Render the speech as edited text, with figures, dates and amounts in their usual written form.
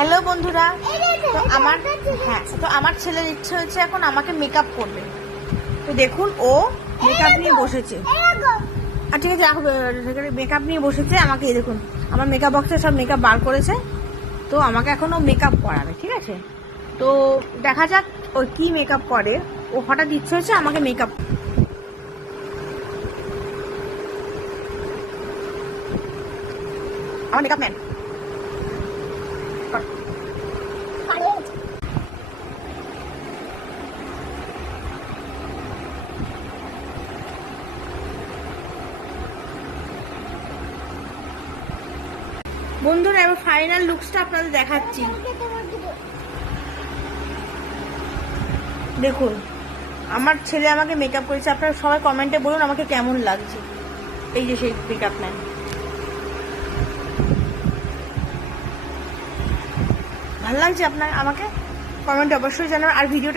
Hello বন্ধুরা, তো আমার ছেলের ইচ্ছে হচ্ছে এখন আমাকে মেকআপ করবে। তো দেখুন, ও মেকআপ নিয়ে বসেছে। আর ঠিক আছে, মেকআপ নিয়ে বসেছে। আমাকে এই দেখুন, আমার মেকআপ বক্সে সব মেকআপ বার করেছে। তো আমাকে এখন ও মেকআপ করাবে, ঠিক আছে? তো দেখা যাক ও কি মেকআপ করে। ও হঠাৎ ইচ্ছে হচ্ছে আমাকে মেকআপ। আমার মেকআপ ম্যান। বন্ধুরা, এবার ফাইনাল লুকসটা আপনাদের দেখাচ্ছি। দেখুন, আমার ছেলে আমাকে মেকআপ করেছে। আপনারা সবাই কমেন্টে বলুন আমাকে কেমন লাগছে। এই যে সেই মেকআপ ম্যান। ভালো লাগছে আপনার আমাকে? কমেন্টে অবশ্যই জানাবেন। আর ভিডিওটা